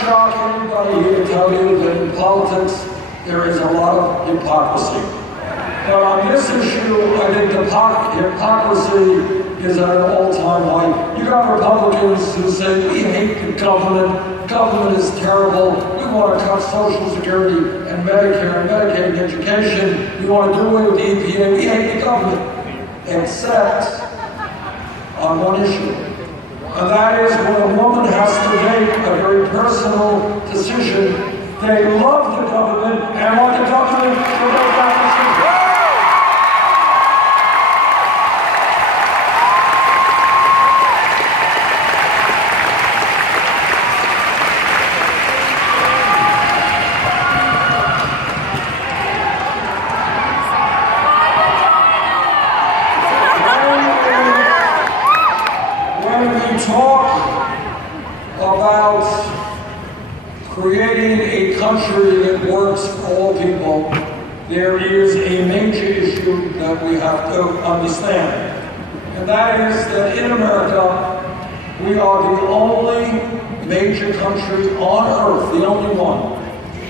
shock anybody here to tell you that in politics there is a lot of hypocrisy. But on this issue, I think the hypocrisy is at an all-time high. You got Republicans who say, we hate the government. Government is terrible. We want to cut Social Security and Medicare and Medicaid and education. We want to do away with the EPA. We hate the government. Except on one issue. And that is when a woman has to make a very personal decision. They love the government and want the government to make that decision. Creating a country that works for all people, there is a major issue that we have to understand. And that is that in America, we are the only major country on earth, the only one,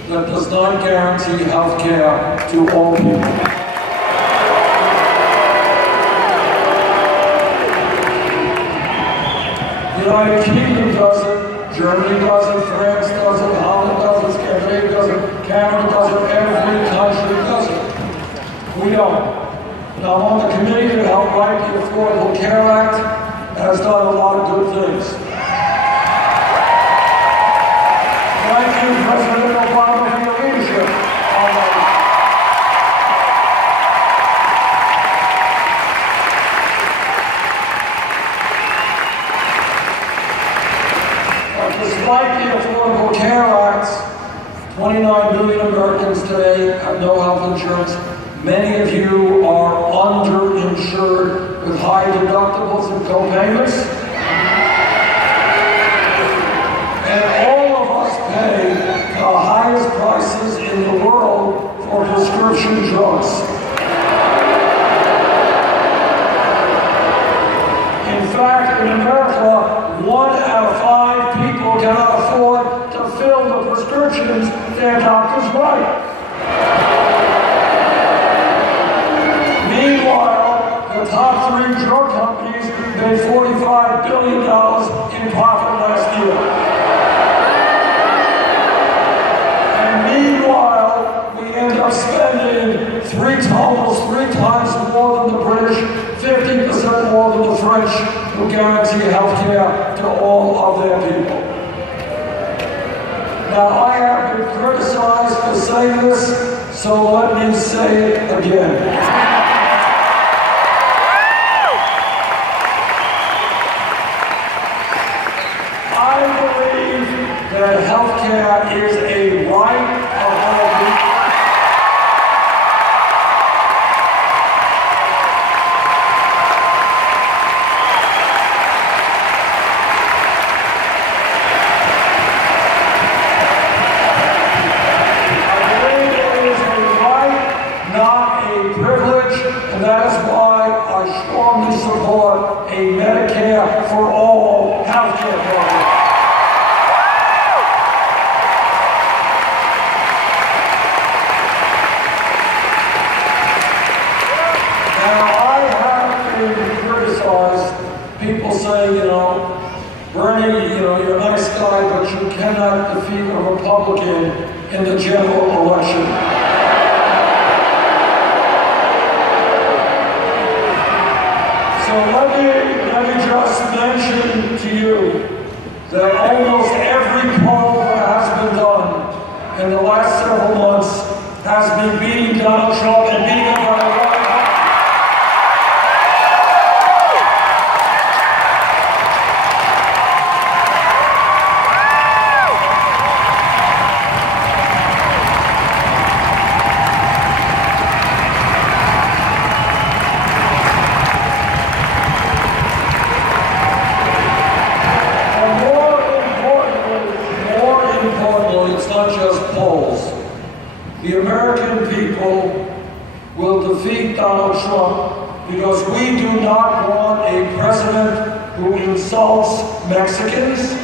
that does not guarantee health care to all people. The United Kingdom does it. Germany does it, France does it, Holland does it, Scandinavia does it, Canada does it, every country does it. We don't. Now, I'm on the committee that helped write the Affordable Care Act, has done a lot of good things. Thank you, President Obama, for your leadership on that. Despite the Affordable Care Act, 29 million Americans today have no health insurance. Many of you are underinsured with high deductibles and co-payments. And all of us pay the highest prices in the world for prescription drugs. In fact, in America, 1 out of 5 people cannot afford to fill the prescriptions their doctors write. Meanwhile, the top 3 drug companies made $45 billion in profit last year. And meanwhile, we end up spending almost 3 times more than the British, 50% more than the French, who guarantee health care to all of their people. Now, I have been criticized for saying this, so let me say it again. I believe that health care is a right of all people. And that is why I strongly support a Medicare for all health care program. Now, I have been criticized. People say, Bernie, you're a nice guy, but you cannot defeat a Republican in the general election. So let me just mention to you that almost every poll that has been done in the last several months has been beating Donald Trump and beating him by a lot. The American people will defeat Donald Trump because we do not want a president who insults Mexicans.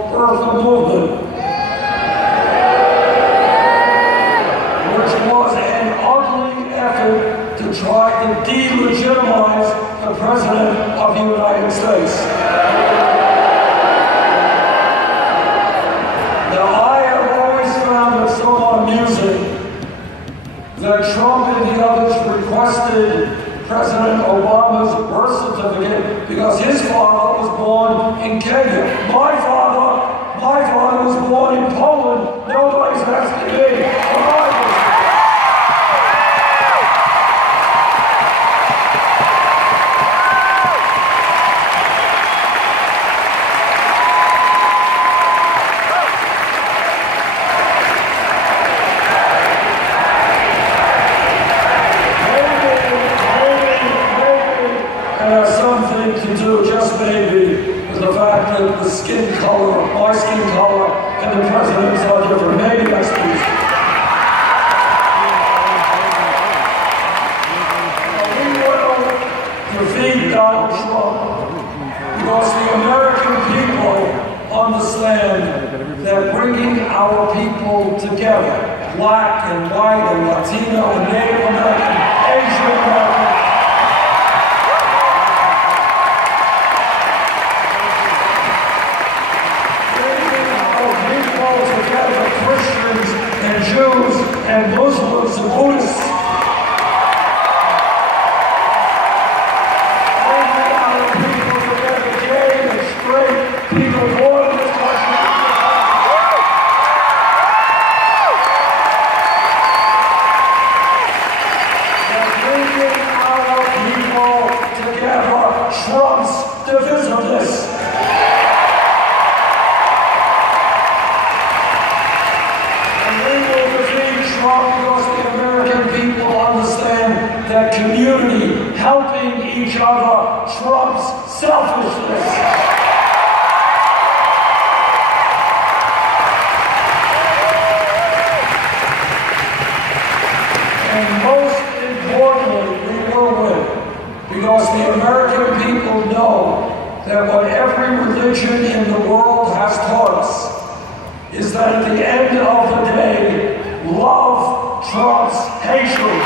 so-called birther movement, which was an ugly effort to try to delegitimize the President of the United States. Now, I have always found it somewhat amusing that Trump and the others requested President Obama's birth certificate because his father was born in Kenya. My father was born in Poland. Nobody's asking me. To do, just maybe, with the fact that the skin color, my skin color, and the president's are different. Maybe that's the reason. We will defeat Donald Trump because the American people understand that bringing our people together, black and white and Latino and Native American, Asian American, Christians and Jews and Muslims and Buddhists. Bringing our people together, gay and straight people born in this country. And bringing our people together trumps divisiveness. Because the American people understand that community, helping each other, trumps selfishness. And most importantly, we will win. Because the American people know that what every religion in the world has taught us is that at the end of the day, love trumps hatred.